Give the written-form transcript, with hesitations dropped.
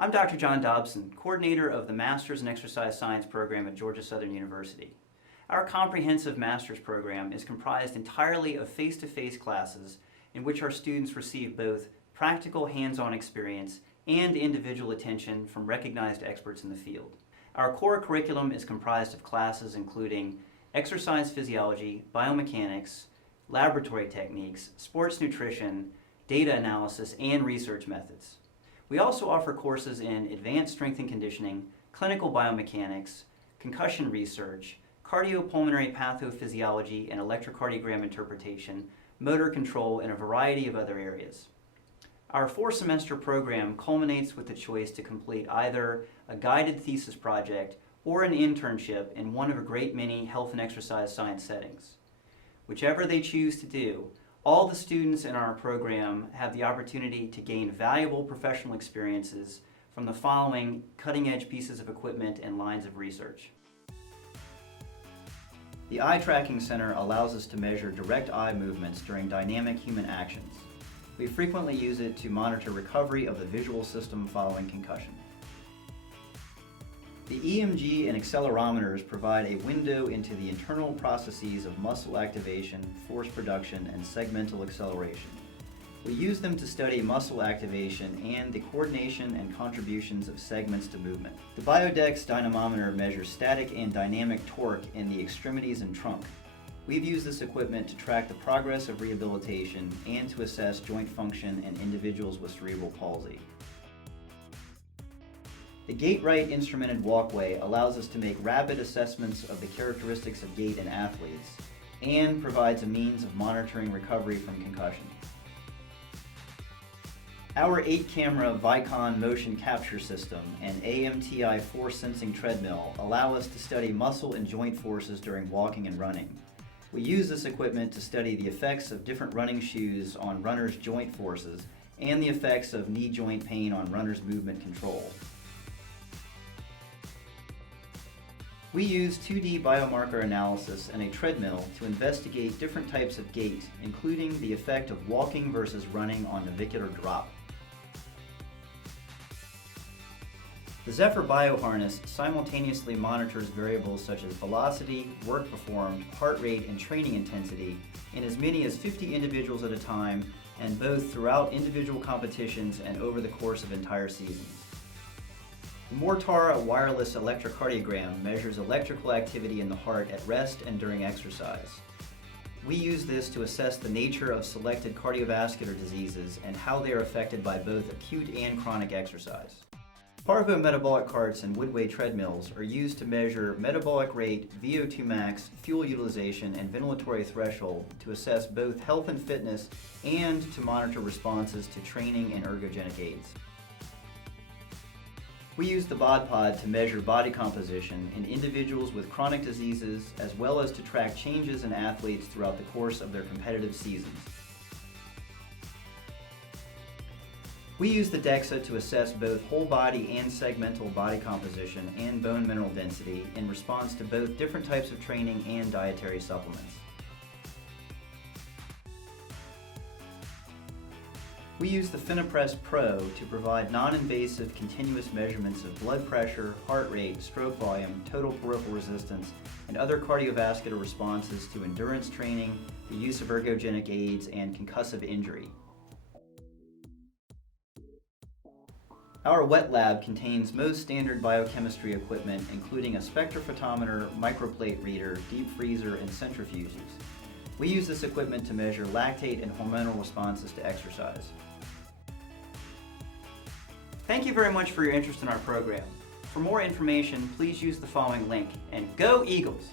I'm Dr. John Dobson, coordinator of the Masters in Exercise Science program at Georgia Southern University. Our comprehensive master's program is comprised entirely of face-to-face classes in which our students receive both practical hands-on experience and individual attention from recognized experts in the field. Our core curriculum is comprised of classes including exercise physiology, biomechanics, laboratory techniques, sports nutrition, data analysis, and research methods. We also offer courses in advanced strength and conditioning, clinical biomechanics, concussion research, cardiopulmonary pathophysiology and electrocardiogram interpretation, motor control, and a variety of other areas. Our 4-semester program culminates with the choice to complete either a guided thesis project or an internship in one of a great many health and exercise science settings. Whichever they choose to do, all the students in our program have the opportunity to gain valuable professional experiences from the following cutting-edge pieces of equipment and lines of research. The Eye Tracking Center allows us to measure direct eye movements during dynamic human actions. We frequently use it to monitor recovery of the visual system following concussion. The EMG and accelerometers provide a window into the internal processes of muscle activation, force production, and segmental acceleration. We use them to study muscle activation and the coordination and contributions of segments to movement. The Biodex dynamometer measures static and dynamic torque in the extremities and trunk. We've used this equipment to track the progress of rehabilitation and to assess joint function in individuals with cerebral palsy. The Gait-Right instrumented walkway allows us to make rapid assessments of the characteristics of gait in athletes and provides a means of monitoring recovery from concussion. Our 8-camera Vicon motion capture system and AMTI force sensing treadmill allow us to study muscle and joint forces during walking and running. We use this equipment to study the effects of different running shoes on runners' joint forces and the effects of knee joint pain on runners' movement control. We use 2D biomarker analysis and a treadmill to investigate different types of gait, including the effect of walking versus running on navicular drop. The Zephyr bioharness simultaneously monitors variables such as velocity, work performed, heart rate, and training intensity in as many as 50 individuals at a time, and both throughout individual competitions and over the course of entire seasons. The Mortara wireless electrocardiogram measures electrical activity in the heart at rest and during exercise. We use this to assess the nature of selected cardiovascular diseases and how they are affected by both acute and chronic exercise. Parvo metabolic carts and Woodway treadmills are used to measure metabolic rate, VO2 max, fuel utilization, and ventilatory threshold to assess both health and fitness and to monitor responses to training and ergogenic aids. We use the BodPod to measure body composition in individuals with chronic diseases as well as to track changes in athletes throughout the course of their competitive seasons. We use the DEXA to assess both whole body and segmental body composition and bone mineral density in response to both different types of training and dietary supplements. We use the Finepress Pro to provide non-invasive continuous measurements of blood pressure, heart rate, stroke volume, total peripheral resistance, and other cardiovascular responses to endurance training, the use of ergogenic aids, and concussive injury. Our wet lab contains most standard biochemistry equipment, including a spectrophotometer, microplate reader, deep freezer, and centrifuges. We use this equipment to measure lactate and hormonal responses to exercise. Thank you very much for your interest in our program. For more information, please use the following link, and go Eagles!